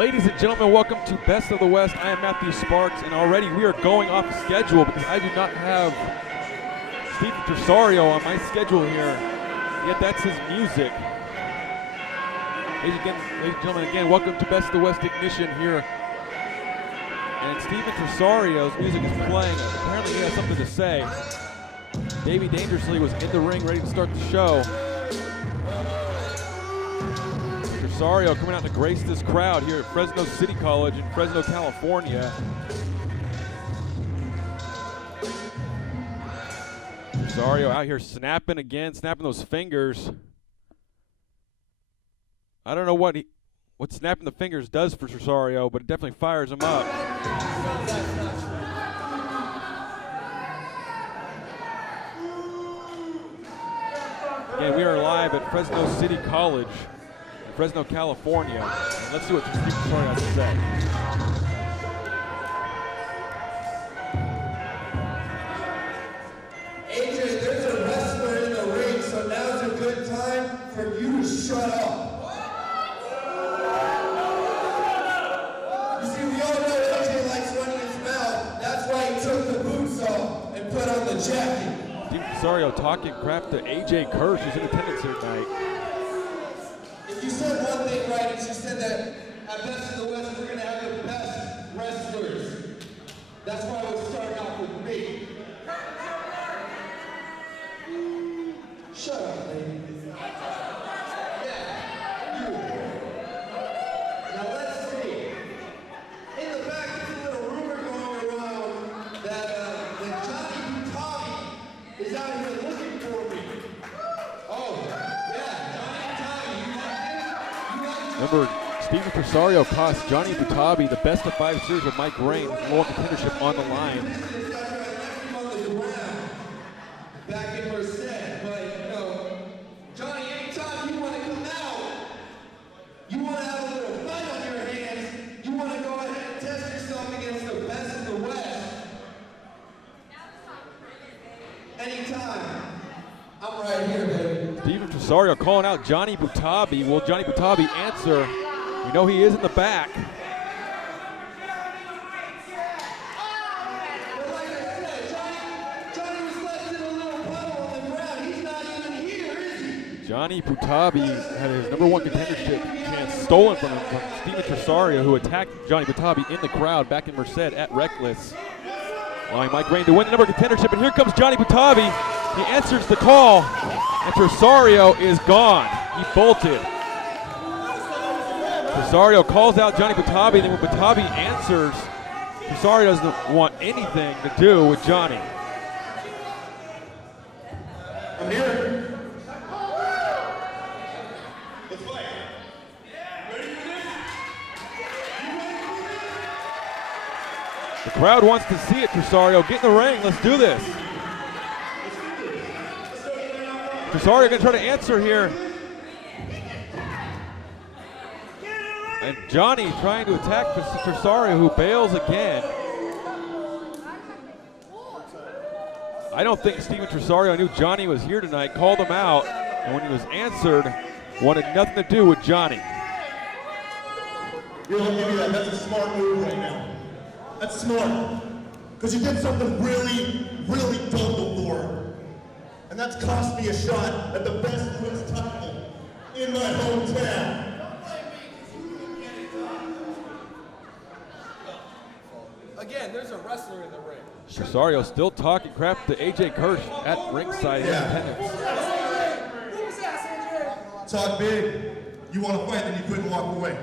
Ladies and gentlemen, welcome to Best of the West. I am Matthew Sparks, and already we are going off schedule because I do not have Steven Tresario on my schedule here. Yet that's his music. Ladies and gentlemen, again, welcome to Best of the West Ignition here. And Steven Tresario's music is playing. Apparently he has something to say. Davey Dangerously was in the ring ready to start the show. Tresario coming out to grace this crowd here at Fresno City College in Fresno, California. Tresario out here snapping again, snapping those fingers. I don't know what snapping the fingers does for Tresario, but it definitely fires him up. Again, we are live at Fresno City College, Fresno, California. And let's see what Steven Tresario has to say. AJ, there's a wrestler in the ring, so now's a good time for you to shut up. You see, we all know AJ likes running his mouth. That's why he took the boots off and put on the jacket. Steven Tresario talking crap to AJ Kirsch, who's in attendance here tonight. You said one thing right, and she said that at Best of the West, we're going to have the best wrestlers. That's why we'll start off with me. Shut up, lady. Yeah, you. Now let's see. In the back, there's a little rumor going around that Johnny Butabi is out here looking for me. Oh, yeah, Johnny Butabi, Remember, Steven Tresario cost Johnny Butabi the best of 5 series with Mike Rayne, more contendership on the line. back in Merced, but you know, Johnny, anytime you want to come out, you want to have a little fight on your hands, you want to go ahead and test yourself against the best in the West. Anytime. I'm right here, baby. Steven Tresario calling out Johnny Butabi. Will Johnny Butabi answer? You know he is in the back. But like I said, Johnny was left in a little puddle on the ground. He's not even here, is he? Johnny Butabi had his #1 contendership chance stolen from him from Steven Tresario, who attacked Johnny Butabi in the crowd back in Merced at Reckless. Allowing Mike Rayne to win the #1 contendership, and here comes Johnny Butabi. He answers the call, and Tresario is gone. He bolted. Tresario calls out Johnny Butabi, and then when Butabi answers, Tresario doesn't want anything to do with Johnny. I'm here. Let's fight. Ready for this? The crowd wants to see it, Tresario. Get in the ring, let's do this. Tresario gonna try to answer here. And Johnny trying to attack Tresario, who bails again. I don't think Steven Tresario knew Johnny was here tonight, called him out, and when he was answered, wanted nothing to do with Johnny. You're looking at me like that's a smart move right now. That's smart. Because you did something really, really dumb before. And that's cost me a shot at the best women's title in my hometown. Again, there's a wrestler in the ring. Tresario still talking crap to AJ Kirsch at ringside in attendance. Talk big. You want to fight, then you couldn't walk away.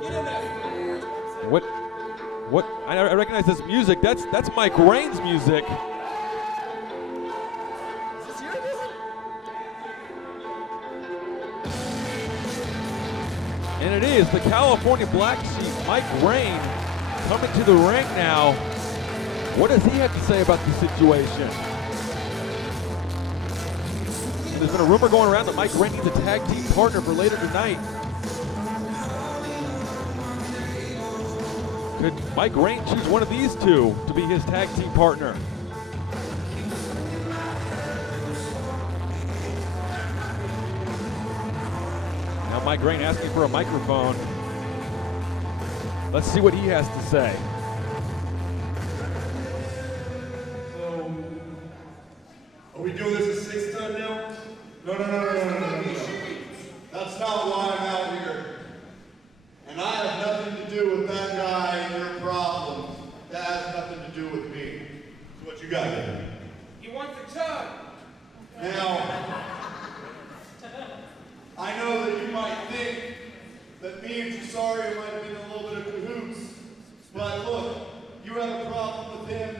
Get in there. What? I recognize this music. That's Mike Rayne's music. Is this your music? And it is the California Black Sheep, Mike Rayne, coming to the ring now. What does he have to say about the situation? And there's been a rumor going around that Mike Rayne needs a tag team partner for later tonight. Could Mike Rayne choose one of these two to be his tag team partner? Now Mike Rayne asking for a microphone. Let's see what he has to say. So, are we doing this a 6th time now? No. That's not why I'm out here. And I have nothing to do with that guy and your problems. That has nothing to do with me. So what you got here? You want the tug? Now, I know that you might think that me and Tresario might have been a little bit of cahoots, but look, you have a problem with him.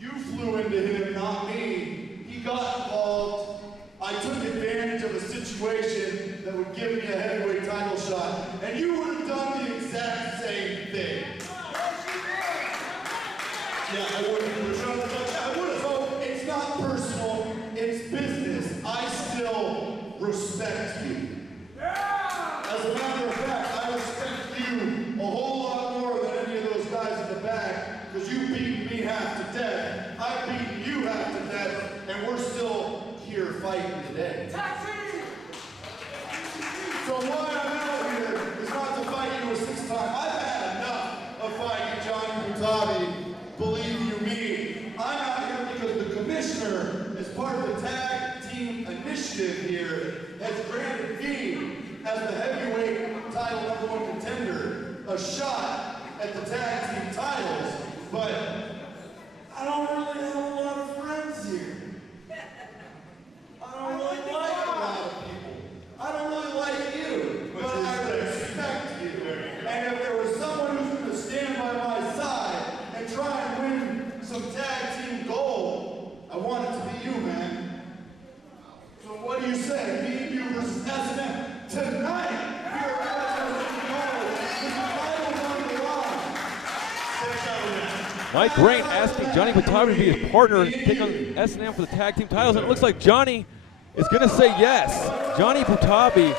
You flew into him, not me. He got involved. I took advantage of a situation that would give me a heavyweight title shot, and you would have done the exact same thing. Yeah, I would have. So it's not personal, it's business. I still respect you. As a matter of fact, I respect you a whole lot more than any of those guys in the back, because you beat me half to death. I've beaten you half to death, and we're still here fighting today. So why I'm out here is not to fight you a 6th time. I've had enough of fighting Johnny Butabi, believe you me. I'm out here because the commissioner, as part of the tag team initiative here, has granted me, as the heavyweight title #1 contender, a shot at the tag team titles. But I don't really have a lot of friends here. I don't really like a lot of people. I don't really like you, but I respect you. And if there was someone who's going to stand by my side and try and win some tag team gold, I want it to be you, man. So what do you say? Me and you versus S&M tonight. We are Mike Rayne asking Johnny Butabi to be his partner to take on S&M for the tag team titles, and it looks like Johnny is going to say yes. Johnny Butabi.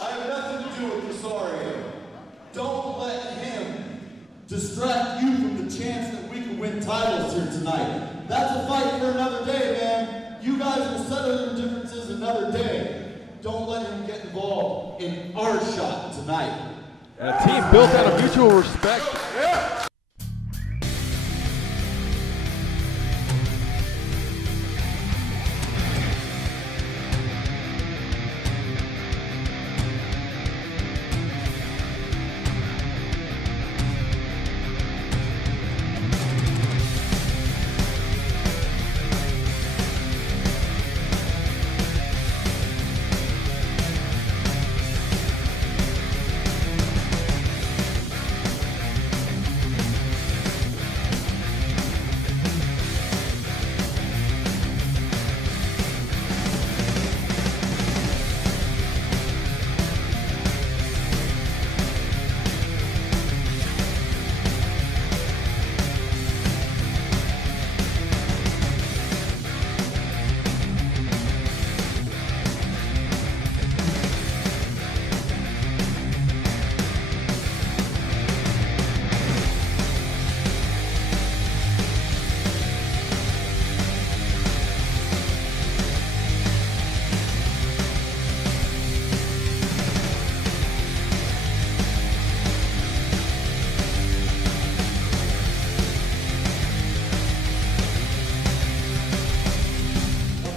I have nothing to do with Tresario. Don't let him distract you from the chance that we can win titles here tonight. That's a fight for another day, man. You guys will settle your differences another day. Don't let him get involved in our shot tonight. And a team built out of mutual respect.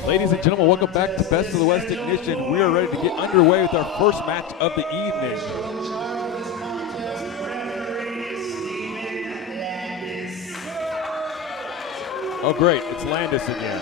Ladies and gentlemen, welcome back to Best of the West Ignition. We are ready to get underway with our first match of the evening. Oh great, it's Landis again.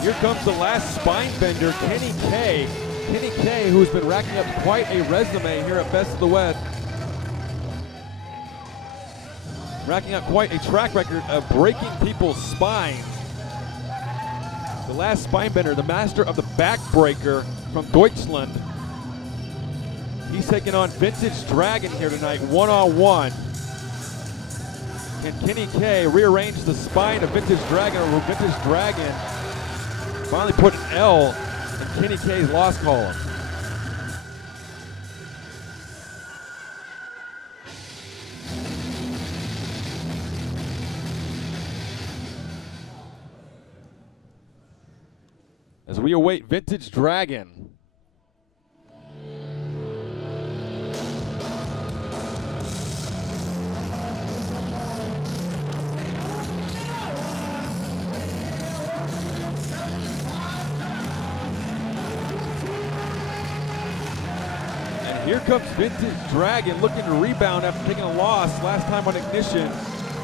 Here comes the last spine bender, Kenny K. Kenny K, who's been racking up quite a resume here at Best of the West. Racking up quite a track record of breaking people's spines. The last spine bender, the master of the backbreaker from Deutschland. He's taking on Vintage Dragon here tonight, one-on-one. Can Kenny K rearrange the spine of Vintage Dragon, or Vintage Dragon finally put an L in Kenny K's loss column? we await Vintage Dragon. And here comes Vintage Dragon looking to rebound after taking a loss last time on Ignition.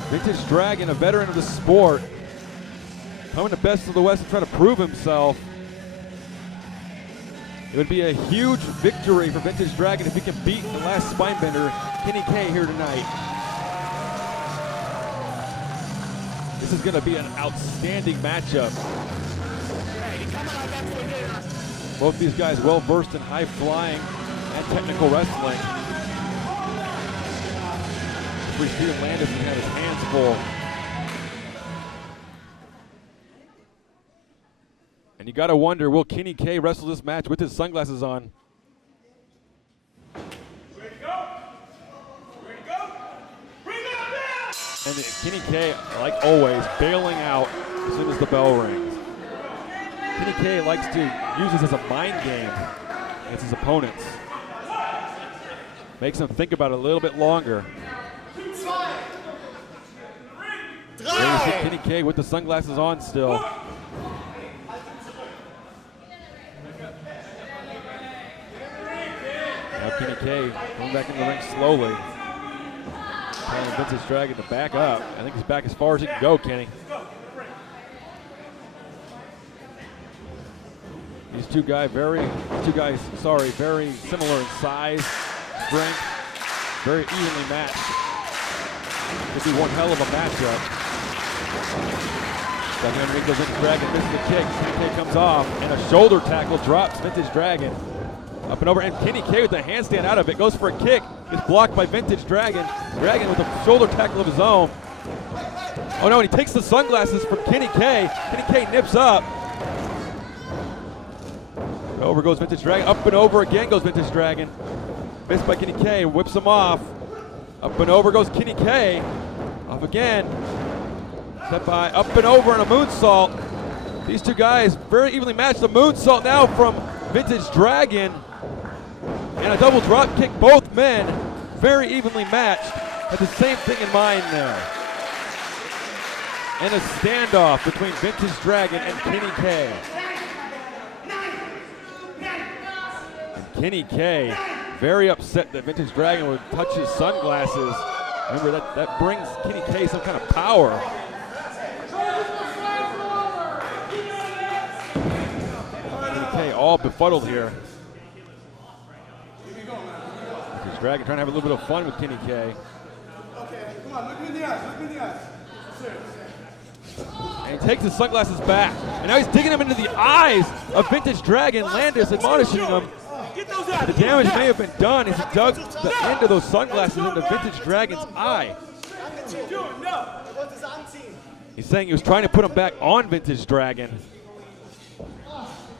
Vintage Dragon, a veteran of the sport, coming to Best of the West and trying to prove himself. It would be a huge victory for Vintage Dragon if he can beat the last spinebender, Kenny K, here tonight. This is going to be an outstanding matchup. Both these guys well versed in high flying and technical wrestling. Steven Landis has had his hands full. And you gotta wonder, will Kenny K wrestle this match with his sunglasses on? Ready to go? Ready to go? Bring it up now! And Kenny K, like always, bailing out as soon as the bell rings. Kenny K likes to use this as a mind game against his opponents. Makes them think about it a little bit longer. There you see Kenny K with the sunglasses on still. Now Kenny K going back in the ring slowly. Telling Vintage Dragon to back up. I think he's back as far as he can go, Kenny. These two guys very similar in size, strength, very evenly matched. Could be one hell of a matchup. Second underneath goes Vintage Dragon, misses the kick. Kenny K comes off, and a shoulder tackle drops Vintage Dragon. Up and over, and Kenny K with the handstand out of it, goes for a kick, gets blocked by Vintage Dragon. Dragon with a shoulder tackle of his own. Oh no, and he takes the sunglasses from Kenny K. Kenny K nips up. Over goes Vintage Dragon, up and over again goes Vintage Dragon. Missed by Kenny K, whips him off. Up and over goes Kenny K. Off again. Step by, up and over, and a moonsault. These two guys very evenly matched. The moonsault now from Vintage Dragon. And a double drop kick, both men very evenly matched. Had the same thing in mind there. And a standoff between Vintage Dragon and Kenny K. And Kenny K very upset that Vintage Dragon would touch his sunglasses. Remember, that brings Kenny K some kind of power. Kenny K all befuddled here. Vintage Dragon trying to have a little bit of fun with Kenny K. Okay, come on, look me in the eyes, look me in the eyes. And he takes his sunglasses back. And now he's digging him into the eyes of Vintage Dragon. Landis admonishing him. The damage may have been done as he dug the end of those sunglasses into Vintage Dragon's eye. He's saying he was trying to put him back on Vintage Dragon.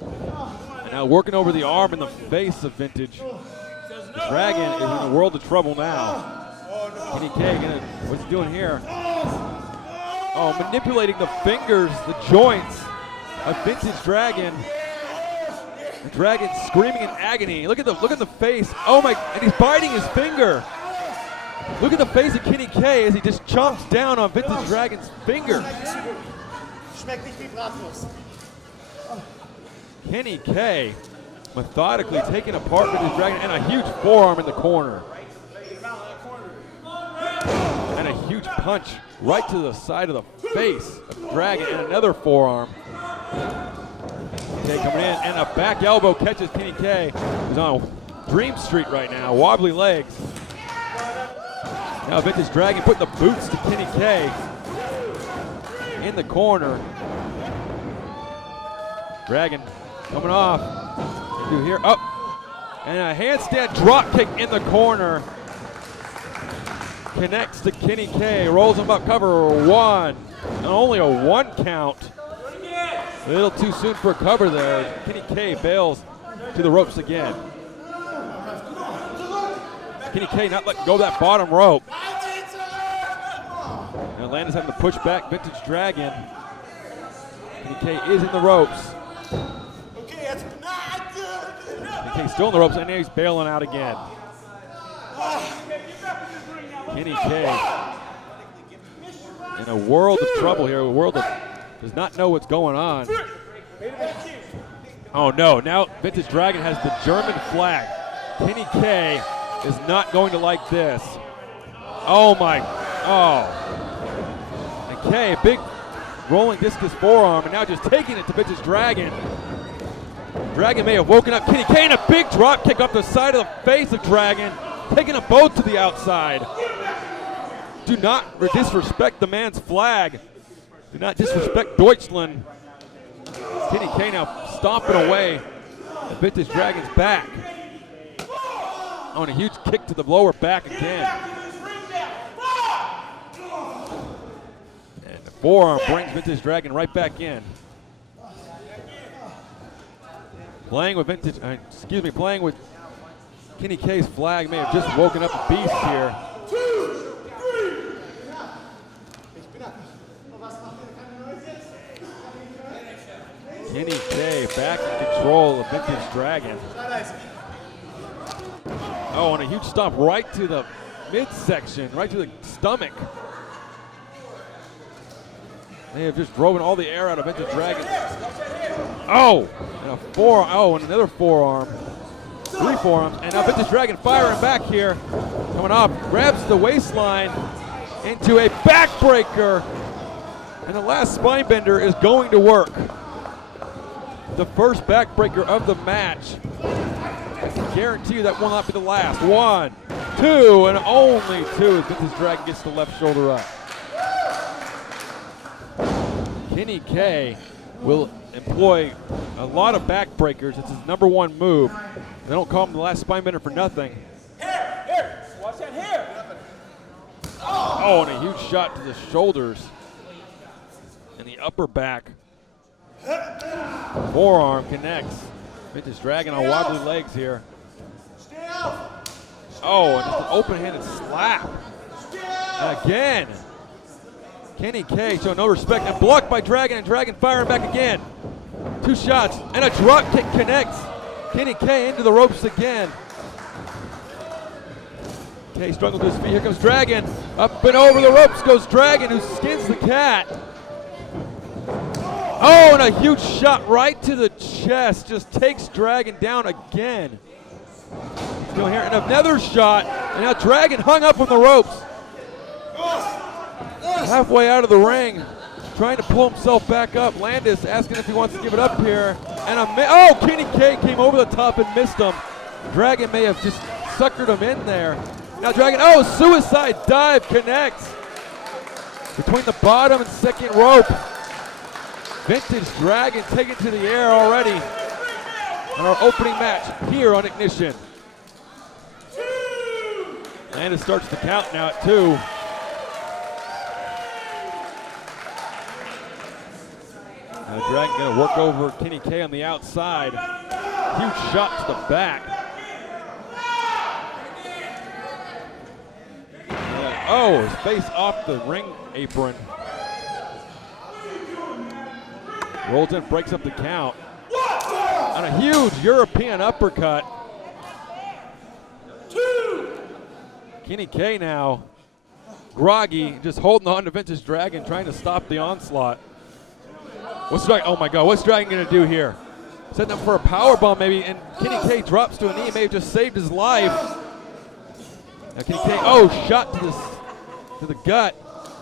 And now working over the arm and the face of Vintage. The Dragon is in a world of trouble now. Kenny K, what's he doing here? Oh, manipulating the fingers, the joints of Vintage Dragon. The Dragon screaming in agony. Look at the face. Oh my! And he's biting his finger. Look at the face of Kenny K as he just chomps down on Vintage Dragon's finger. Kenny K methodically taking apart Vintage Dragon, and a huge forearm in the corner. And a huge punch right to the side of the face of Dragon, and another forearm. K coming in, and a back elbow catches Kenny K. He's on Dream Street right now, wobbly legs. Now Vintage Dragon putting the boots to Kenny K in the corner. Dragon coming off. Into here, up, and a handstand drop kick in the corner. Connects to Kenny K, rolls him up, cover one, and only a 1 count. A little too soon for a cover there. Kenny K bails to the ropes again. Kenny K not letting go of that bottom rope. Now Landis having to push back Vintage Dragon. Kenny K is in the ropes. Kenny's still in the ropes, and he's bailing out again. Kenny K in a world of trouble here, a world that does not know what's going on. Oh no, now Vintage Dragon has the German flag. Kenny K is not going to like this. Oh my, And K, big rolling discus forearm, and now just taking it to Vintage Dragon. Dragon may have woken up Kenny K, and a big drop kick off the side of the face of Dragon, taking them both to the outside. Do not disrespect the man's flag. Do not disrespect Deutschland. Kenny K now stomping away at Vintage Dragon's back. Oh, and a huge kick to the lower back again. And the forearm brings Vintage Dragon right back in. Playing with playing with Kenny K's flag may have just woken up a beast here. Kenny K back in control of Vintage Dragon. Oh, and a huge stomp right to the midsection, right to the stomach. They have just driven all the air out of Vintage Dragon. Oh, and a forearm. Oh, and another forearm. 3 forearms, and now Vintage Dragon firing back here. Coming up, grabs the waistline into a backbreaker. And the last spine bender is going to work. The first backbreaker of the match. I can guarantee you that will not be the last. 1, 2, and only 2 as Vintage Dragon gets the left shoulder up. Kenny K will employ a lot of backbreakers. It's his #1 move. They don't call him the last spine bender for nothing. Here, watch that here. Oh, and a huge shot to the shoulders and the upper back. Forearm connects. Vintage Dragon on wobbly legs here. Oh, and just an open-handed slap. And again, Kenny K showing no respect and blocked by Dragon, and Dragon firing back again. 2 shots and a drop kick connects. Kenny K into the ropes again. K struggling to his feet. Here comes Dragon. Up and over the ropes goes Dragon, who skins the cat. Oh, and a huge shot right to the chest. Just takes Dragon down again. He's going here, and another shot. And now Dragon hung up on the ropes. Halfway out of the ring, trying to pull himself back up. Landis asking if he wants to give it up here. And Kenny K came over the top and missed him. Dragon may have just suckered him in there. Now Dragon, suicide dive connects. Between the bottom and second rope. Vintage Dragon taken to the air already in our opening match here on Ignition. Landis starts the count now at 2. Now Dragon gonna work over Kenny K on the outside. Huge shot to the back. His face off the ring apron. Rolls in, breaks up the count. On a huge European uppercut. 2. Kenny K now groggy, just holding on to Vintage Dragon, trying to stop the onslaught. Oh my God, what's Dragon gonna do here? Setting up for a powerbomb maybe, and Kenny K drops to a knee, may have just saved his life. Now Kenny K, shot to the gut.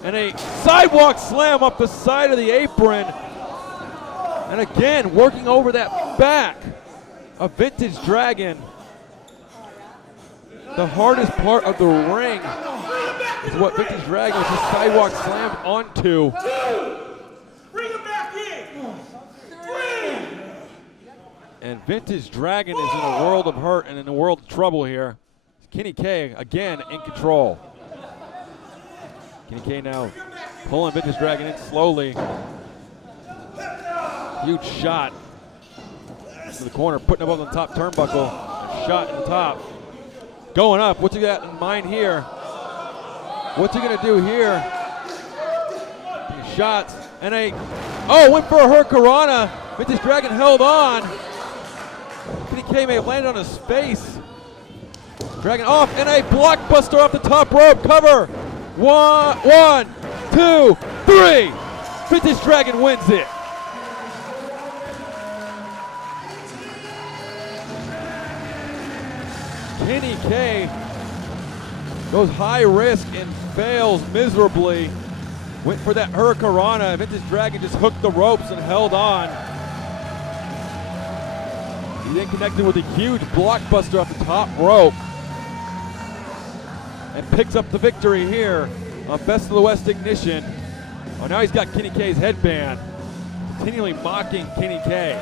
And a sidewalk slam up the side of the apron. And again, working over that back of Vintage Dragon. The hardest part of the ring is what Vintage Dragon was just sidewalk slammed onto. 2. Bring him back in. 3. And Vintage Dragon is in a world of hurt and in a world of trouble here. Kenny K again in control. Kenny K now pulling Vintage Dragon in slowly. Huge shot to the corner, putting him on the top turnbuckle. A shot in the top. Going up. What's he got in mind here? What's he going to do here? Shots. And went for a Hurricanrana. Vintage Dragon held on. Kenny K may have landed on his face. Dragon off, and a blockbuster off the top rope. Cover. One, two, three. Vintage Dragon wins it. Kenny K goes high risk and fails miserably. Went for that Hurricanrana. Vintage Dragon just hooked the ropes and held on. He then connected with a huge blockbuster off the top rope and picks up the victory here on Best of the West Ignition. Oh, now he's got Kenny K's headband, continually mocking Kenny K.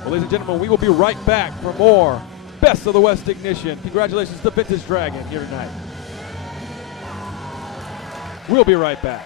Well, ladies and gentlemen, we will be right back for more Best of the West Ignition. Congratulations to Vintage Dragon here tonight. We'll be right back.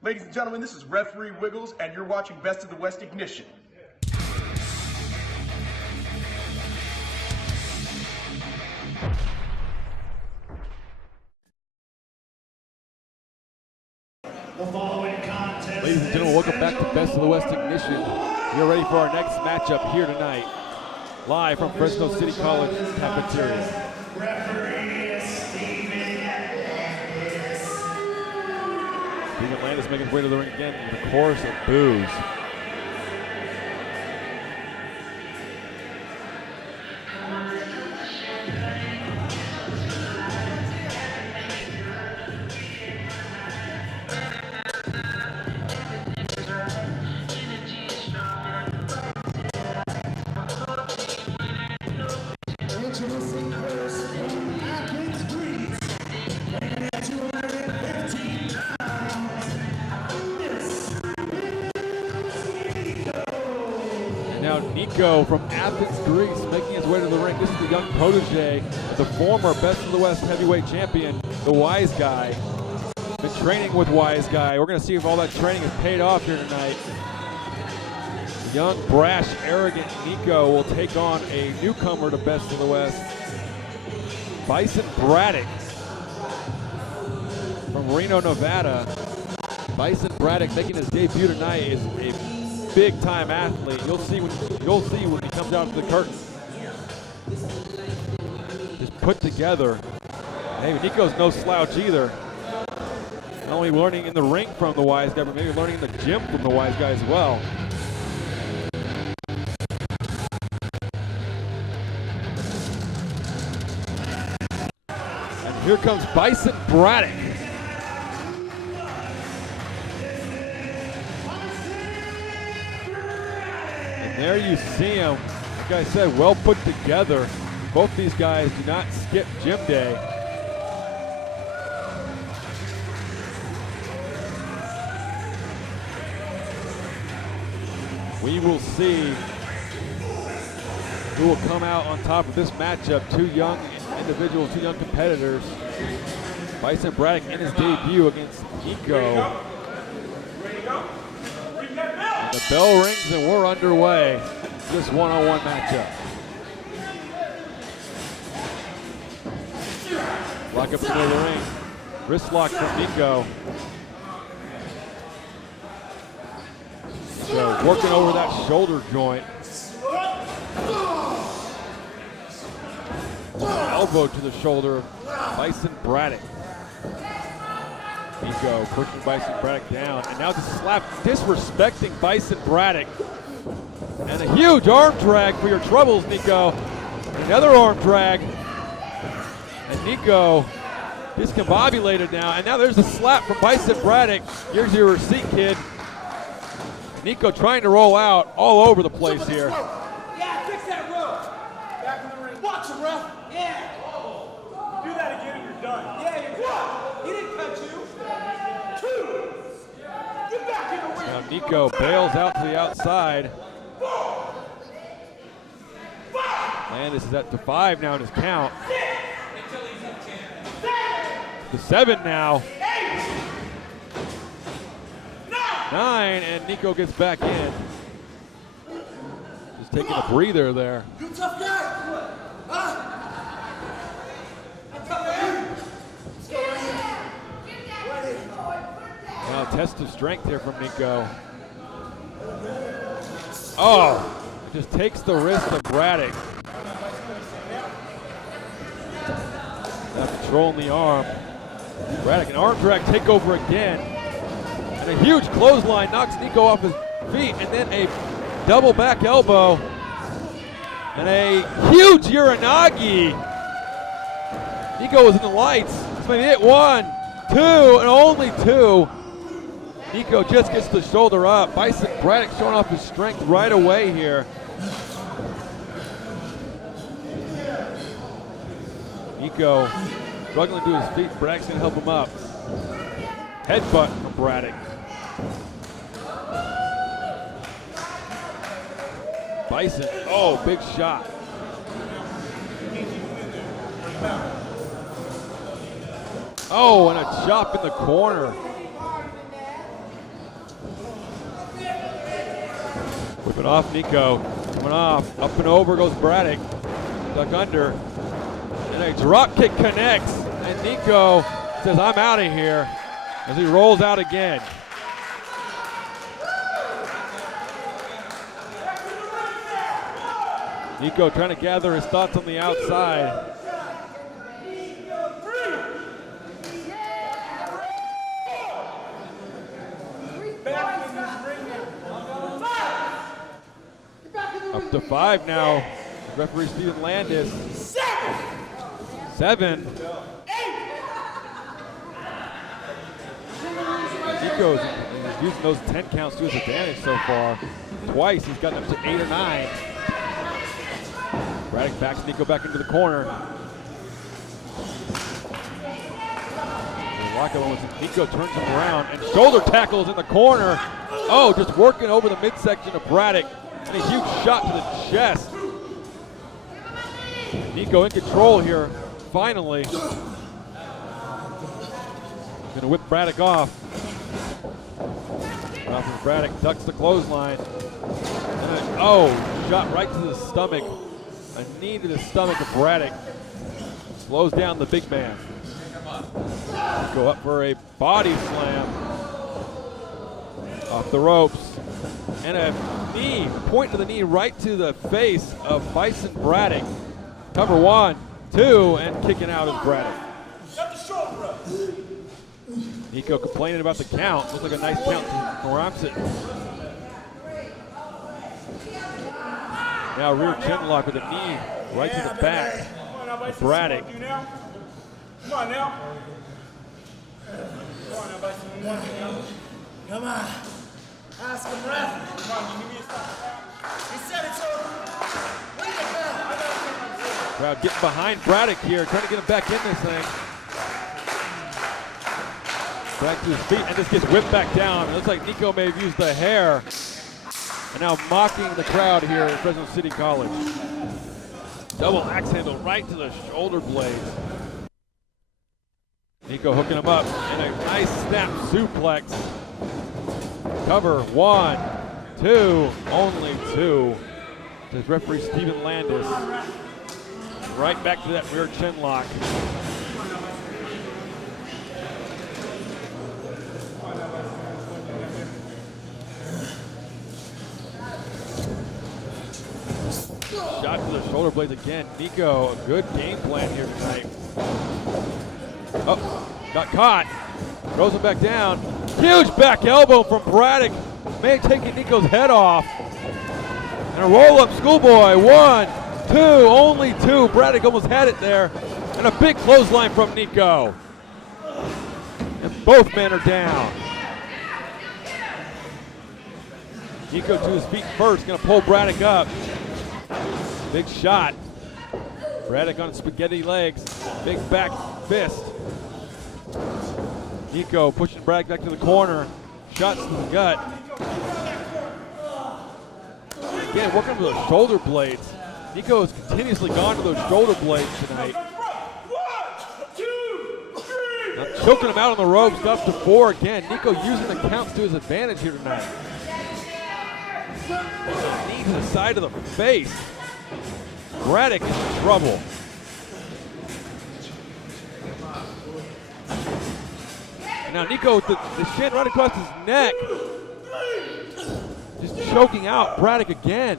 Ladies and gentlemen, this is Referee Wiggles, and you're watching Best of the West Ignition. Ladies and gentlemen, welcome back to Best of the West Ignition. We are ready for our next matchup here tonight, live from Fresno City College cafeteria. Stephen Landis making his way to the ring again with a chorus of boos. Now Niko from Athens, Greece, making his way to the ring. This is the young protege of the former Best of the West heavyweight champion, the Wiseguy. Been training with Wiseguy. We're going to see if all that training has paid off here tonight. The young, brash, arrogant Niko will take on a newcomer to Best of the West, Bison Braddock from Reno, Nevada. Bison Braddock making his debut tonight is a big-time athlete. You'll see when he comes out of the curtain. Just put together. Maybe Niko's no slouch either. Not only learning in the ring from the Wiseguy, but maybe learning in the gym from the Wiseguy as well. And Here comes Bison Braddock. And there you see him. Like I said, well put together. Both these guys do not skip gym day. We will see who will come out on top of this matchup. Two young individuals, two young competitors. Bison Braddock in his debut against Niko. And the bell rings and we're underway. This one-on-one matchup. Lock up into the ring. Wrist lock from Niko. So working over that shoulder joint. Elbow to the shoulder of Bison Braddock. Niko pushing Bison Braddock down, and now just slap, disrespecting Bison Braddock. And a huge arm drag for your troubles, Niko. Another arm drag. And Niko discombobulated now, and now there's a slap from Bison Braddock. Here's your receipt, kid. Niko trying to roll out all over the place here. Yeah, fix that rope. Back in the ring. Watch him, ref. Yeah. Do that again and you're done. Yeah, you're done. He didn't cut you. Two. Get back in the ring. Now Niko bails out to the outside. Landis is at the 5 now in his count. To 7 now. 9, and Niko gets back in. Just taking a breather there. You tough guy. Huh? Now test of strength here from Niko. Oh, just takes the wrist of Braddock. Now controlling the arm. Braddock, an arm drag takeover again. And a huge clothesline knocks Niko off his feet, and then a double back elbow. And a huge Uranagi. Niko was in the lights. This may be it. 1, 2, and only 2. Niko just gets the shoulder up. Bison Braddock showing off his strength right away here. Niko struggling to his feet. Braddock's gonna help him up. Headbutt from Braddock. Bison, oh, big shot. Oh, and a chop in the corner. Whip it off Niko, coming off, up and over goes Braddock. Duck under, and a drop kick connects, and Niko says, I'm out of here, as he rolls out again. Niko trying to gather his thoughts on the outside. Up to 5 now. Referee Steven Landis. 7. Niko's using those 10 counts to his advantage so far. Twice he's gotten up to 8 or 9. Braddock backs Niko back into the corner. Niko turns him around and shoulder tackles in the corner. Oh, just working over the midsection of Braddock. And a huge shot to the chest. Niko in control here, finally. Gonna whip Braddock off. Braddock ducks the clothesline. And shot right to the stomach. A knee to the stomach of Braddock. Slows down the big man. Go up for a body slam. Off the ropes. And a knee, point to the knee right to the face of Bison Braddock. Cover 1, 2, and kicking out is Braddock. Niko complaining about the count. Looks like a nice count to Ramsey. Now rear chin lock with a knee right to the back of Braddock. Come on now. Come on now, Bison. One more thing now. Come on. Ask him, ref. Come on, you give me a stop. He said it's over. Wait a minute. Crowd getting behind Braddock here, trying to get him back in this thing. Back to his feet and just gets whipped back down. It looks like Niko may have used the hair. And now mocking the crowd here at Fresno City College. Double axe handle right to the shoulder blades. Niko hooking him up and a nice snap suplex. Cover, 1, 2, only 2. Says referee Steven Landis. Right back to that rear chin lock. Shot to the shoulder blades again. Niko, a good game plan here tonight. Oh, got caught. Throws him back down. Huge back elbow from Braddock. May have taken Niko's head off. And a roll-up schoolboy. 1, 2, only 2. Braddock almost had it there. And a big clothesline from Niko. And both men are down. Niko to his feet first, gonna pull Braddock up. Big shot. Braddock on spaghetti legs. Big back fist. Niko pushing Braddock back to the corner. Shots to the gut. Again, working with those shoulder blades. Niko has continuously gone to those shoulder blades tonight. Now choking him out on the ropes, up to 4 again. Niko using the counts to his advantage here tonight. Knee to the side of the face. Braddock is in trouble. And now Niko with the shin right across his neck. Just choking out Braddock again.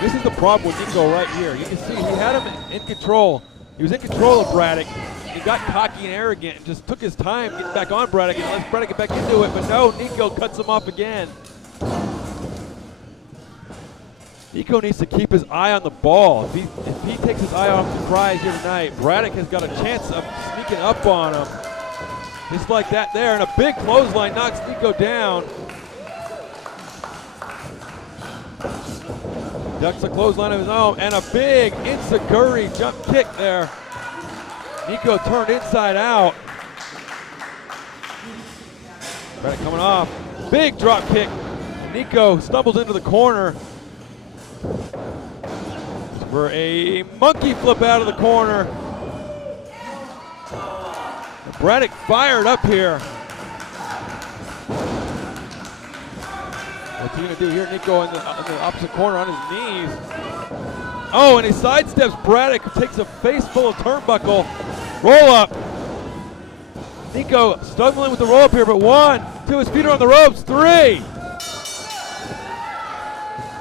This is the problem with Niko right here. You can see he had him in control. He was in control of Braddock. He got cocky and arrogant and just took his time getting back on Braddock and lets Braddock get back into it. But no, Niko cuts him off again. Niko needs to keep his eye on the ball. If he takes his eye off the prize here tonight, Braddock has got a chance of sneaking up on him. Just like that there, and a big clothesline knocks Niko down. Ducks a clothesline of his own, and a big enziguri jump kick there. Niko turned inside out. Braddock coming off. Big drop kick. Niko stumbles into the corner for a monkey flip out of the corner. Braddock fired up here. What's he gonna do here? Niko in the opposite corner on his knees. Oh, and he sidesteps Braddock, takes a face full of turnbuckle. Roll up. Niko struggling with the roll up here, but 1, 2, his feet are on the ropes. 3.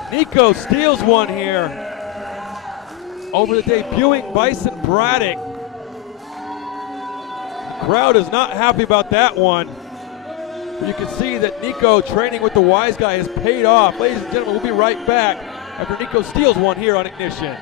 Niko steals one here over the debuting Bison Braddock. The crowd is not happy about that one. But you can see that Niko training with the Wiseguy has paid off. Ladies and gentlemen, we'll be right back after Niko steals one here on Ignition.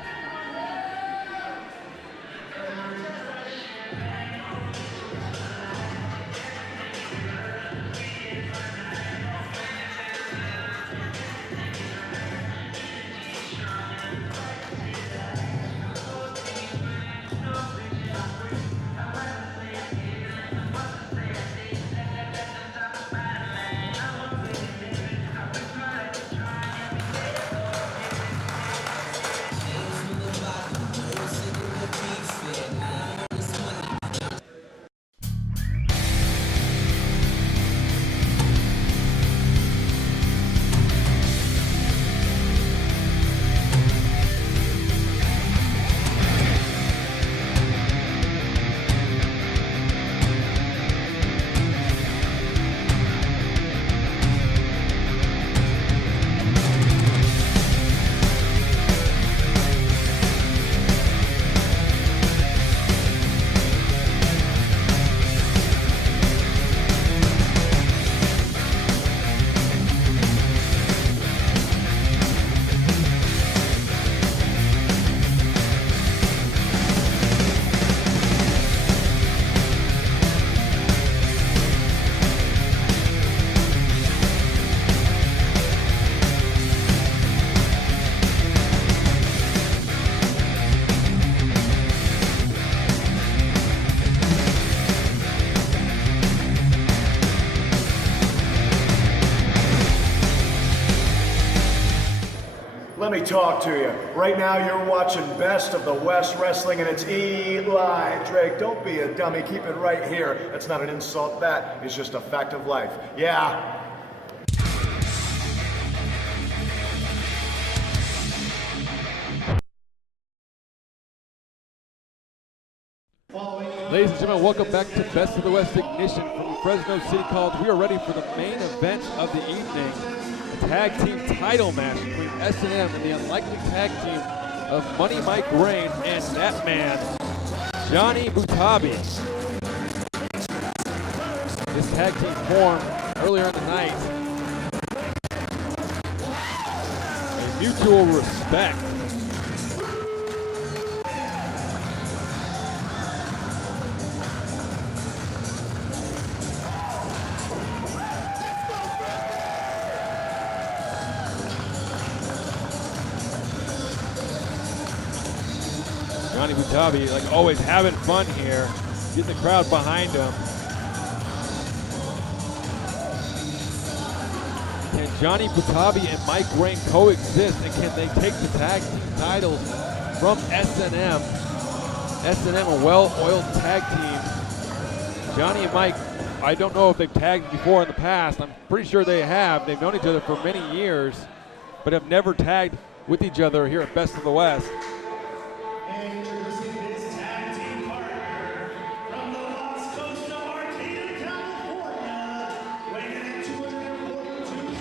me talk to you. Right now you're watching Best of the West Wrestling, and it's Eli. Drake, don't be a dummy. Keep it right here. That's not an insult. That is just a fact of life. Yeah. Ladies and gentlemen, welcome back to Best of the West Ignition from Fresno City College. We are ready for the main event of the evening, a tag team title match between S&M and the unlikely tag team of Money Mike Rayne and that man, Johnny Butabi. This tag team formed earlier in the night. A mutual respect. Johnny Butabi, like always, having fun here, getting the crowd behind him. Can Johnny Butabi and Mike Rayne coexist, and can they take the tag team titles from S&M? S&M, a well-oiled tag team. Johnny and Mike, I don't know if they've tagged before in the past. I'm pretty sure they have. They've known each other for many years, but have never tagged with each other here at Best of the West. Introducing this tag team partner from the Los Costa Arcata, California, weighing in at 242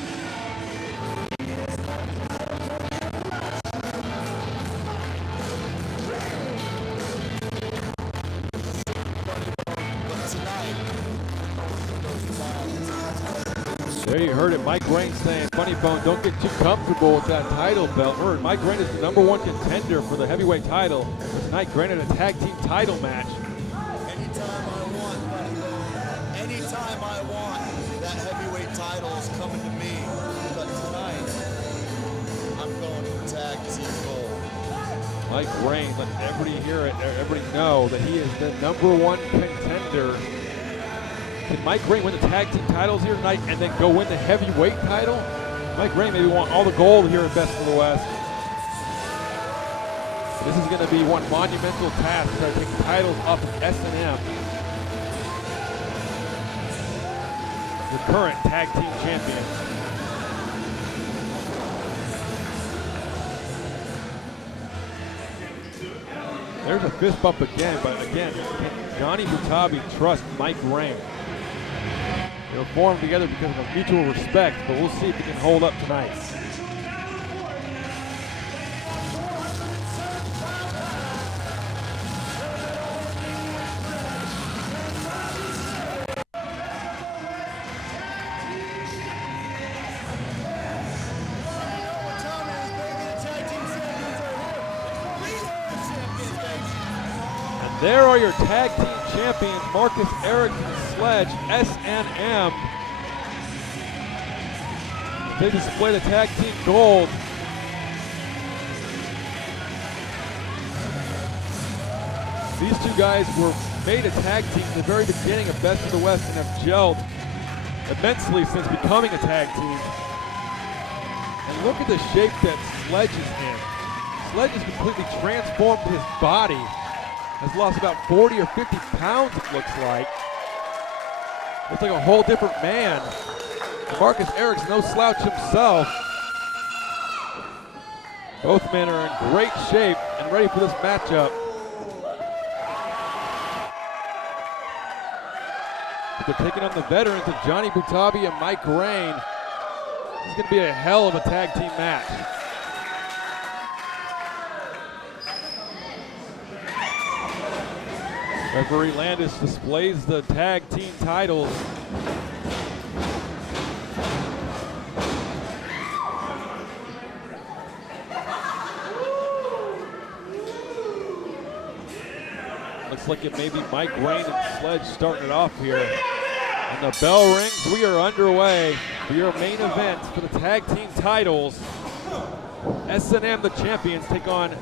There you heard it, Mike Rayne saying, funny bone, don't get too comfortable with that title belt. Remember, Mike Rayne is the #1 contender for the heavyweight title. Tonight, granted a tag team title match. Anytime I want, buddy. Anytime I want, that heavyweight title is coming to me. But tonight, I'm going for tag team gold. Mike Rayne, let everybody hear it, everybody know that he is the #1 contender. Can Mike Rayne win the tag team titles here tonight and then go win the heavyweight title? Mike Rayne maybe want all the gold here at Best of the West. This is going to be one monumental task to try to take the titles off of S&M. The current tag team champion. There's a fist bump again, but again, can Johnny Butabi trust Mike Rayne? They'll form together because of a mutual respect, but we'll see if he can hold up tonight. And there are your tag team champions, Marcus Eriks Sledge, S&M. They display the tag team gold. These two guys were made a tag team at the very beginning of Best of the West and have gelled immensely since becoming a tag team. And look at the shape that Sledge is in. Sledge has completely transformed his body. Has lost about 40 or 50 pounds, it looks like. Looks like a whole different man. And Marcus Eriks, no slouch himself. Both men are in great shape and ready for this matchup. But they're taking on the veterans of Johnny Butabi and Mike Rayne. This is going to be a hell of a tag team match. Referee Landis displays the tag team titles. Looks like it may be Mike Rayne and Sledge starting it off here. And the bell rings, we are underway for your main event for the tag team titles. S&M, the champions, take on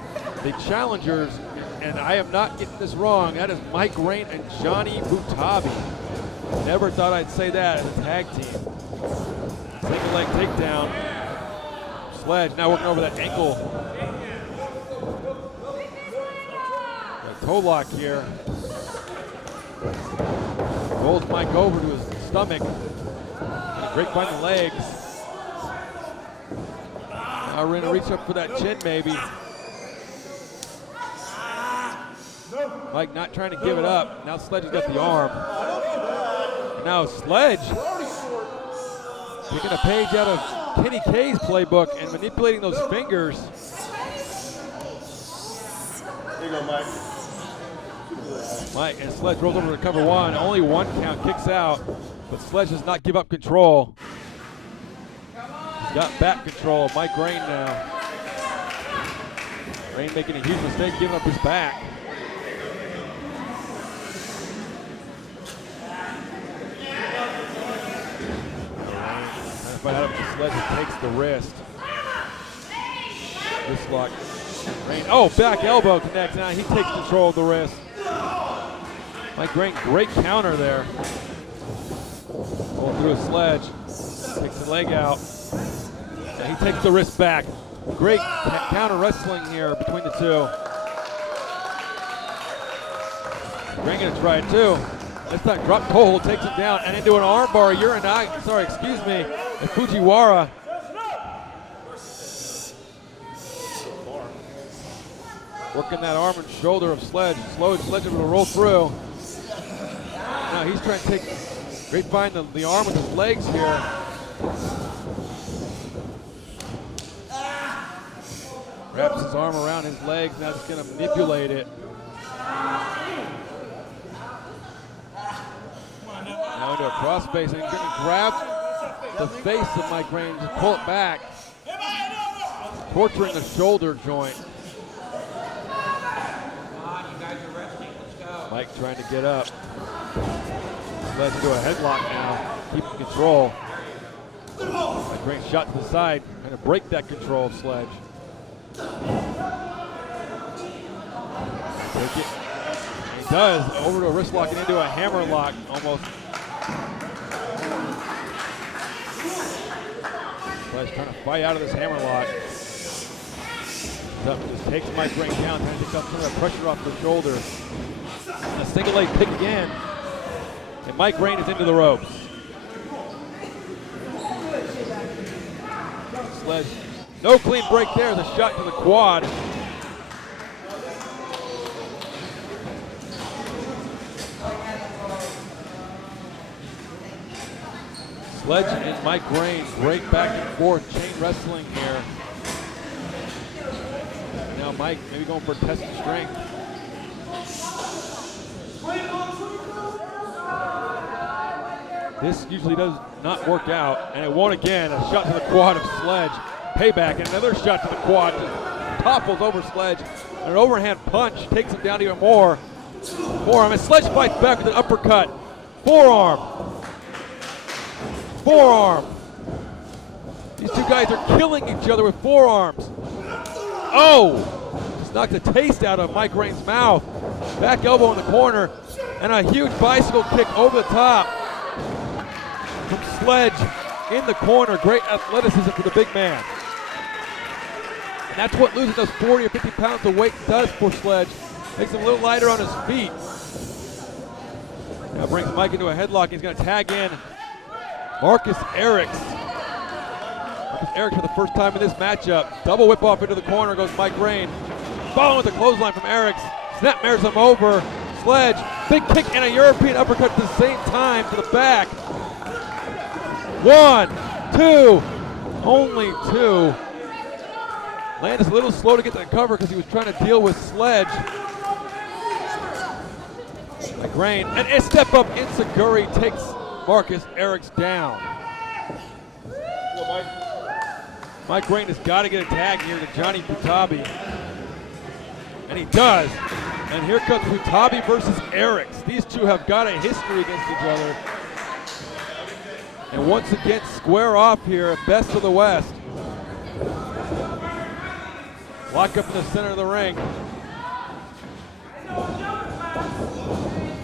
the challengers. And I am not getting this wrong. That is Mike Rayne and Johnny Butabi. Never thought I'd say that as a tag team. Single leg takedown. Sledge now working over that ankle. A toe lock here. Rolls Mike over to his stomach. Grapevine the legs. Now we're gonna reach up for that chin maybe. Mike not trying to give it up. Now Sledge has got the arm. And now Sledge taking a page out of Kenny K's playbook and manipulating those fingers. There you go, Mike. Mike and Sledge rolls over to cover one. Only one count, kicks out, but Sledge does not give up control. He's got back control. Mike Rayne now. Rayne making a huge mistake, giving up his back. Fight out of the Sledge and takes the wrist. Wrist lock. Rayne, oh, back elbow connects. Now he takes control of the wrist. Mike Rayne, great counter there. Going through a Sledge. Takes the leg out. And he takes the wrist back. Great counter wrestling here between the two. Rayne gonna try it too. This time drop toe hold, takes him down and into an armbar. A Fujiwara. Working that arm and shoulder of Sledge. Sledge able to roll through. Now he's trying to take, grapevine the arm with his legs here. Wraps his arm around his legs, now just gonna manipulate it. Now into a cross face and gonna grab the face of Mike Rayne, just pull it back. Torturing the shoulder joint. Mike trying to get up. Sledge into a headlock now, keeping control. Mike Rayne shot to the side, trying to break that control of Sledge. Take it. He does, over to a wrist lock and into a hammer lock, almost. Sledge trying to fight out of this hammer lock. Just takes Mike Rayne down, trying to take some of that pressure off the shoulder. And a single leg pick again. And Mike Rayne is into the ropes. Sledge, no clean break there, the shot to the quad. Sledge and Mike Rayne, great back and forth chain wrestling here. Now Mike maybe going for a test of strength. This usually does not work out, and it won't again. A shot to the quad of Sledge. Payback, and another shot to the quad. Just topples over Sledge. And an overhand punch takes him down even more. Forearm, and Sledge fights back with an uppercut. Forearm. Forearm. These two guys are killing each other with forearms. Oh! Just knocked a taste out of Mike Rayne's mouth. Back elbow in the corner, and a huge bicycle kick over the top from Sledge in the corner. Great athleticism for the big man. And that's what losing those 40 or 50 pounds of weight does for Sledge. Makes him a little lighter on his feet. Now brings Mike into a headlock. He's going to tag in Marcus Eriks. Marcus Eriks for the first time in this matchup. Double whip off into the corner goes Mike Rayne. Following with a clothesline from Eriks. Snap mares him over. Sledge, big kick and a European uppercut at the same time to the back. 1, 2, only 2. Landis a little slow to get that cover because he was trying to deal with Sledge. Mike Rayne, and a step up Insaguri takes Marcus Eriks down. Mike Rayne has got to get a tag here to Johnny Butabi. And he does. And here comes Butabi versus Eriks. These two have got a history against each other. And once again, square off here at Best of the West. Lock up in the center of the ring.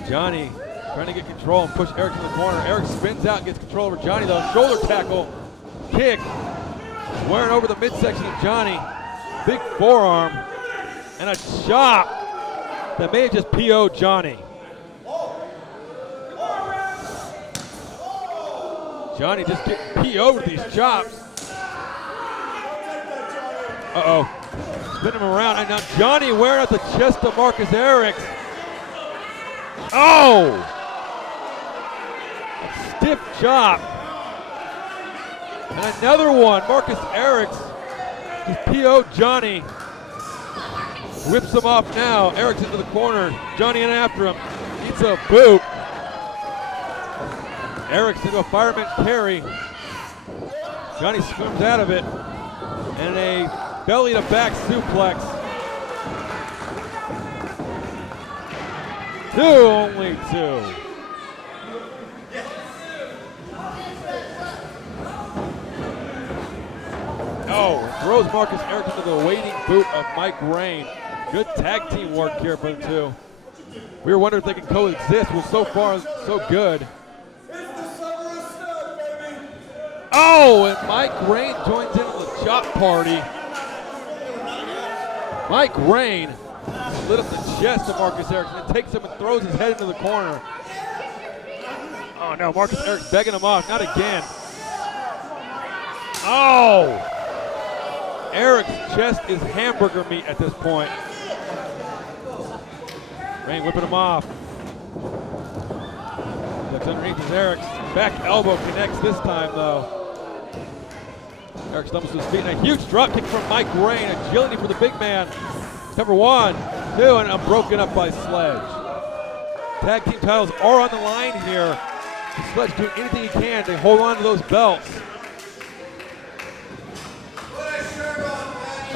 Johnny trying to get control and push Eriks in the corner. Eriks spins out and gets control over Johnny though. Shoulder tackle, kick. Wearing over the midsection of Johnny. Big forearm and a chop that may have just PO'd Johnny. Johnny just getting PO'd with these chops. Uh-oh. Spin him around. And now Johnny wearing at the chest of Marcus Eriks. Oh! A stiff chop. And another one. Marcus Eriks just PO'd Johnny. Whips him off now. Eriks into the corner. Johnny in after him. Eats a boot. Eriks into a fireman carry. Johnny swims out of it. And a belly to back suplex. Only two. Oh, throws Marcus Eriks into the waiting boot of Mike Rayne. Good tag team work here for the two. We were wondering if they can coexist. Well, so far, so good. Oh, and Mike Rayne joins in on the chop party. Mike Rayne lit up the chest of Marcus Eriks and takes him and throws his head into the corner. Oh no, Marcus Eriks begging him off, not again. Oh! Eriks' chest is hamburger meat at this point. Rayne whipping him off. Looks underneath his Eriks. Back elbow connects this time though. Eriks stumbles to his feet and a huge drop kick from Mike Rayne. Agility for the big man. Cover 1, 2, and I'm broken up by Sledge. Tag team titles are on the line here. Sledge doing anything he can to hold on to those belts.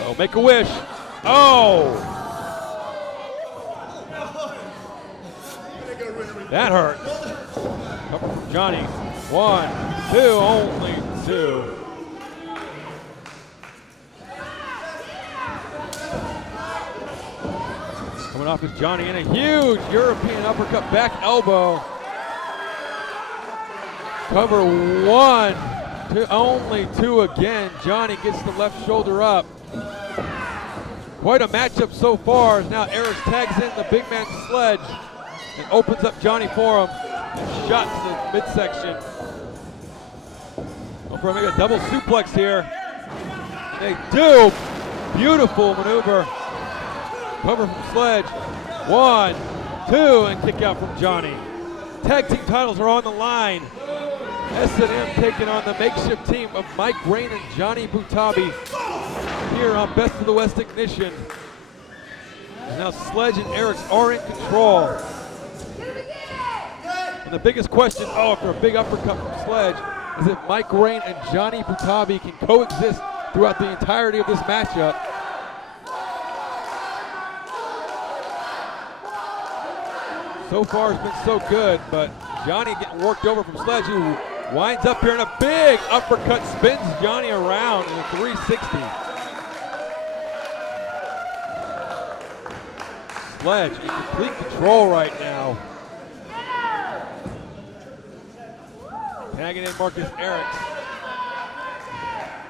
Oh, make a wish. Oh! That hurt. Cover from Johnny. 1, 2, only 2. Coming off is Johnny in a huge European uppercut back elbow. Cover 1, 2, only 2 again. Johnny gets the left shoulder up. Quite a matchup so far. Now Eriks tags in the big man Sledge and opens up Johnny for him. And shot to the midsection. Going for maybe a double suplex here. They do. Beautiful maneuver. Cover from Sledge. 1, 2, and kick out from Johnny. Tag team titles are on the line. S&M taking on the makeshift team of Mike Rayne and Johnny Butabi here on Best of the West Ignition. And now Sledge and Eriks are in control. And the biggest question, after a big uppercut from Sledge, is if Mike Rayne and Johnny Butabi can coexist throughout the entirety of this matchup. So far it's been so good, but Johnny getting worked over from Sledge, who winds up here in a big uppercut, spins Johnny around in a 360. Sledge in complete control right now. Tagging in Marcus Eriks.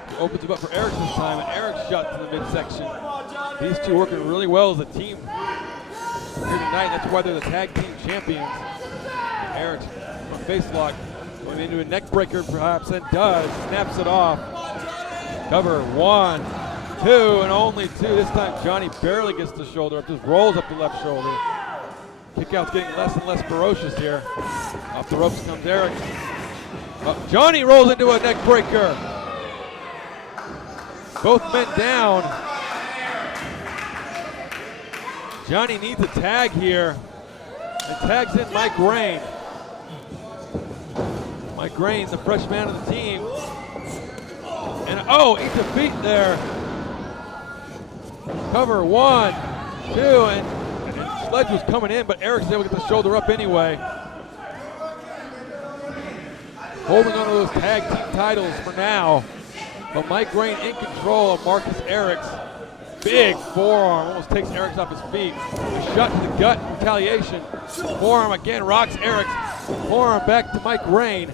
He opens him up for Eriks this time, and Eriks shot to the midsection. These two working really well as a team here tonight. That's why they're the tag team champions. Eriks from face lock going into a neck breaker perhaps, and does. Snaps it off. Cover 1, 2, and only 2. This time Johnny barely gets the shoulder up, just rolls up the left shoulder. Kick out's getting less and less ferocious here. Off the ropes comes Eriks. Johnny rolls into a neck breaker. Both men down. Johnny needs a tag here, and tags in Mike Rayne. Mike Rayne, the fresh man of the team. And eats a feet there. Cover 1, 2, and Sledge was coming in, but Eriks able to get the shoulder up anyway. Holding on to those tag team titles for now. But Mike Rayne in control of Marcus Eriks. Big forearm, almost takes Eriks off his feet. A shot to the gut, retaliation. Forearm again, rocks Eriks. Forearm back to Mike Rayne.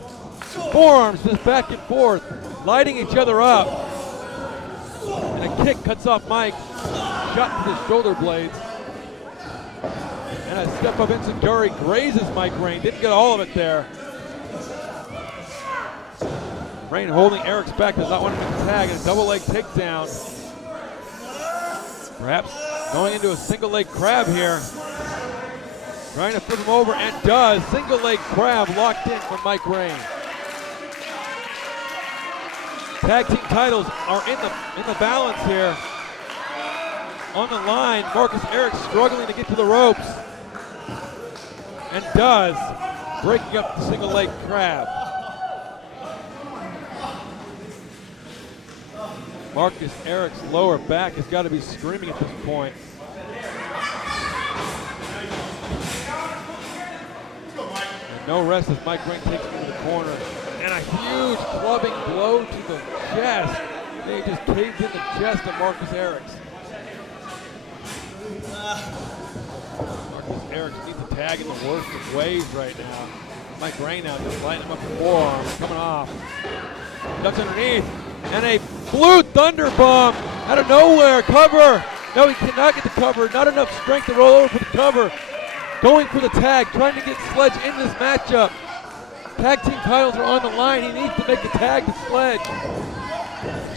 Forearms just back and forth, lighting each other up. kick cuts off Mike. Shot to the shoulder blades. And a step up enziguri grazes Mike Rayne. Didn't get all of it there. Rayne holding Eriks back, does not want him to tag, and a double leg takedown. Perhaps going into a single leg crab here. Trying to flip him over, and does. Single leg crab locked in from Mike Rayne. Tag team titles are in the balance here. On the line, Marcus Eriks struggling to get to the ropes. And does, breaking up the single leg crab. Marcus Eriks' lower back has got to be screaming at this point. And no rest as Mike Rayne takes him to the corner. And a huge clubbing blow to the chest. They just caved in the chest of Marcus Eriks. Marcus Eriks needs a tag in the worst of ways right now. Mike Rayne now just lighting him up the forearm, coming off. Ducks underneath, and a blue thunder bomb out of nowhere. Cover. No, he cannot get the cover. Not enough strength to roll over for the cover. Going for the tag, trying to get Sledge in this matchup. Tag team titles are on the line. He needs to make the tag to Sledge.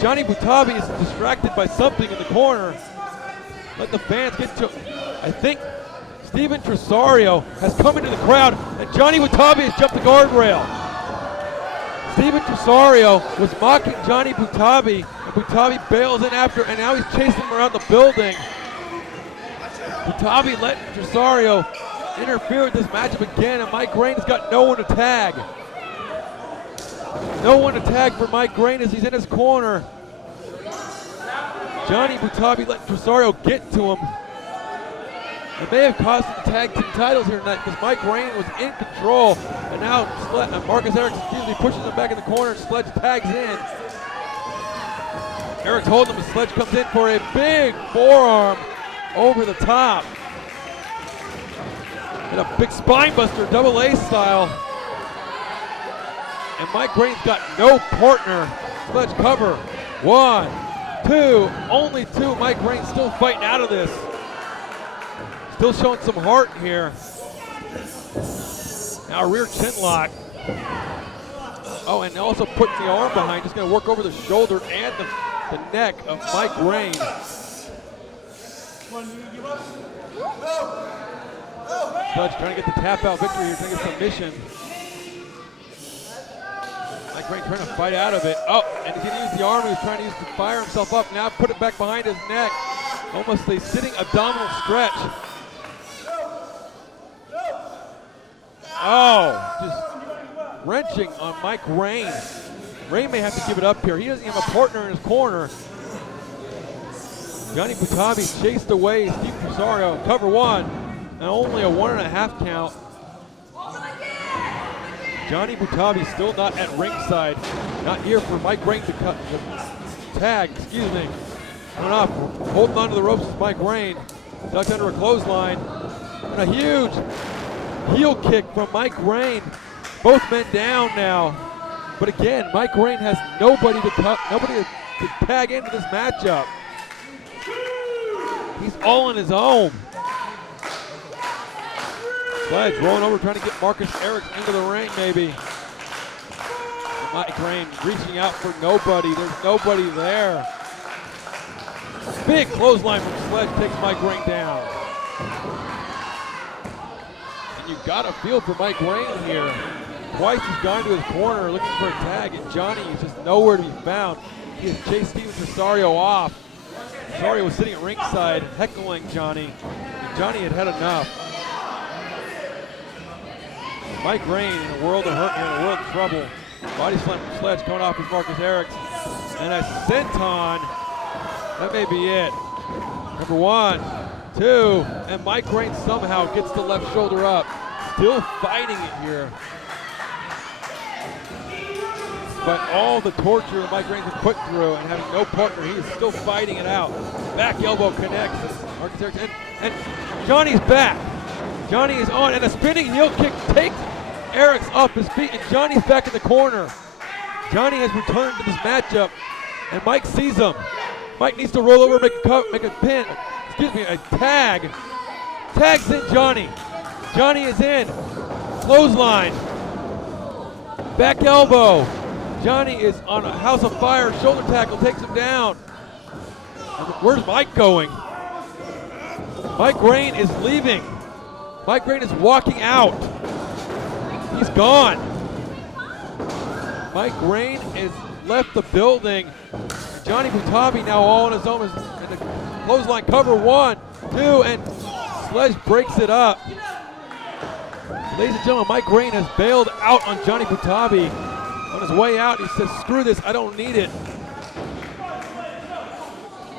Johnny Butabi is distracted by something in the corner. Let the fans get to I think Steven Tresario has come into the crowd, and Johnny Butabi has jumped the guardrail. Steven Tresario was mocking Johnny Butabi, and Butabi bails in after, and now he's chasing him around the building. Butabi let Tresario interfere with this matchup again, and Mike Rayne has got no one to tag. No one to tag for Mike Rayne as he's in his corner. Johnny Butabi let Tresario get to him. It may have cost him the tag team titles here tonight because Mike Rayne was in control, and now Marcus Eriks pushes him back in the corner, and Sledge tags in. Eriks holding him, and Sledge comes in for a big forearm over the top. And a big spine buster, double A style. And Mike Rayne's got no partner. Sledge cover. 1, 2, only 2. Mike Rayne still fighting out of this. Still showing some heart here. Now a rear chin lock. Oh, and also putting the arm behind. Just gonna work over the shoulder and the neck of Mike Rayne. Sledge trying to get the tap out victory here, trying to get submission. Mike Rayne trying to fight out of it. Oh, and he didn't use the arm he was trying to use to fire himself up. Now put it back behind his neck. Almost a sitting abdominal stretch. Oh, just wrenching on Mike Rayne. Rayne may have to give it up here. He doesn't have a partner in his corner. Johnny Butabi chased away Steve Tresario. Cover 1, and only a 1.5 count. Johnny Butabi still not at ringside. Not here for Mike Rayne to cut the tag, excuse me. Coming off, holding onto the ropes is Mike Rayne. Ducked under a clothesline. And a huge heel kick from Mike Rayne. Both men down now. But again, Mike Rayne has nobody to tag into this matchup. He's all on his own. Sledge rolling over, trying to get Marcus Eriks into the ring, maybe. Mike Rayne reaching out for nobody. There's nobody there. Big clothesline from Sledge takes Mike Rayne down. And you've got to feel for Mike Rayne here. Twice he's gone to his corner looking for a tag, and Johnny is just nowhere to be found. He has chased Steven Tresario off. Tresario was sitting at ringside heckling Johnny. Johnny had had enough. Mike Rayne in a world of hurt, in a world of trouble. Body slam from Sledge coming off with Marcus Eriks. And a senton. That may be it. Number 1, 2, and Mike Rayne somehow gets the left shoulder up. Still fighting it here. But all the torture that Mike Rayne's been put through and having no partner, he is still fighting it out. Back elbow connects. Marcus Eriks, and Johnny's back. Johnny is on, and a spinning heel kick takes Eriks off his feet, and Johnny's back in the corner. Johnny has returned to this matchup, and Mike sees him. Mike needs to roll over, make a pin. Excuse me, a tag. Tags in Johnny. Johnny is in. Clothesline. Back elbow. Johnny is on a house of fire. Shoulder tackle takes him down. Where's Mike going? Mike Rayne is leaving. Mike Rayne is walking out. He's gone. Mike Rayne has left the building. Johnny Butabi now all on his own in the clothesline cover. 1, 2, and Sledge breaks it up. Ladies and gentlemen, Mike Rayne has bailed out on Johnny Butabi. On his way out, he says, screw this, I don't need it.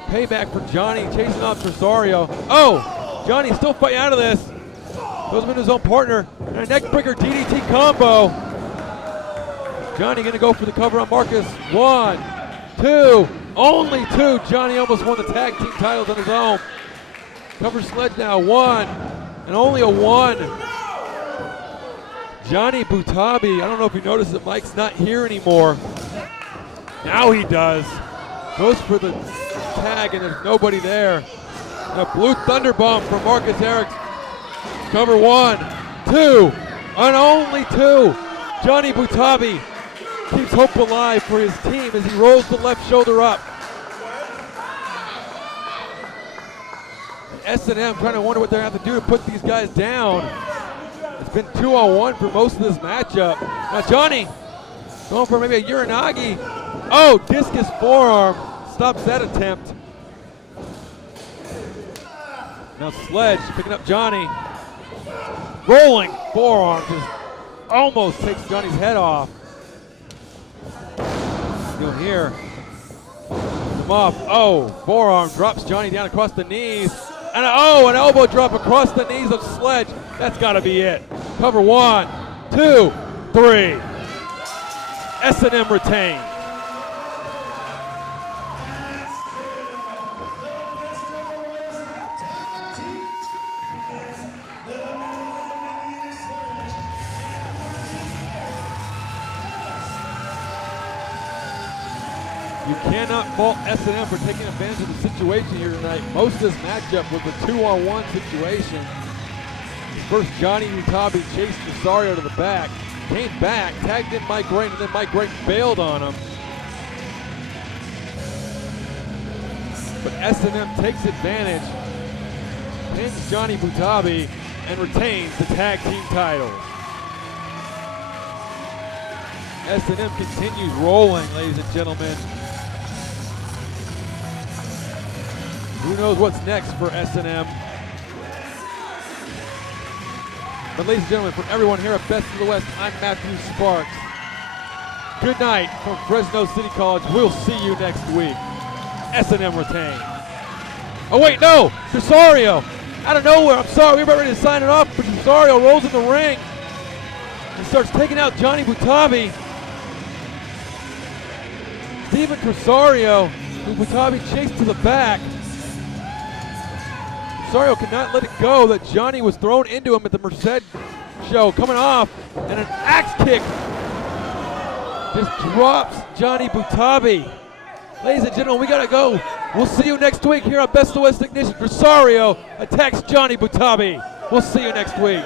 Payback for Johnny, chasing off Tresario. Oh, Johnny still fighting out of this. Goes into his own partner, and a neckbreaker DDT combo. Johnny gonna go for the cover on Marcus. 1, 2, only 2. Johnny almost won the tag team titles on his own. Cover Sledge now, 1, and only a 1. Johnny Butabi, I don't know if you noticed that Mike's not here anymore. Now he does. Goes for the tag and there's nobody there. A blue thunder bomb from Marcus Eriks. Cover 1, 2, and only 2. Johnny Butabi keeps hope alive for his team as he rolls the left shoulder up. S&M trying to wonder what they have to do to put these guys down. It's been 2-on-1 for most of this matchup. Now Johnny going for maybe a Uranagi. Oh, discus forearm stops that attempt. Now Sledge picking up Johnny. Rolling forearm just almost takes Johnny's head off. Still here. Come off. Oh, forearm drops Johnny down across the knees. And an elbow drop across the knees of Sledge. That's got to be it. Cover 1, 2, 3. S&M retained. You cannot fault S&M for taking advantage of the situation here tonight. Most of this matchup was a 2-on-1 situation. First, Johnny Butabi chased Tresario to the back, came back, tagged in Mike Rayne, and then Mike Rayne bailed on him. But S&M takes advantage, pins Johnny Butabi, and retains the tag team titles. S&M continues rolling, ladies and gentlemen. Who knows what's next for S&M? But ladies and gentlemen, for everyone here at Best of the West, I'm Matthew Sparks. Good night from Fresno City College. We'll see you next week. S&M retained. Oh wait, no! Tresario! Out of nowhere, I'm sorry, we were ready to sign it off, but Tresario rolls in the ring and starts taking out Johnny Butabi. Steven Tresario, who Butabi chased to the back. Tresario could not let it go that Johnny was thrown into him at the Merced show, coming off, and an axe kick just drops Johnny Butabi. Ladies and gentlemen, we gotta go. We'll see you next week here on Best of the West Ignition. Tresario attacks Johnny Butabi. We'll see you next week.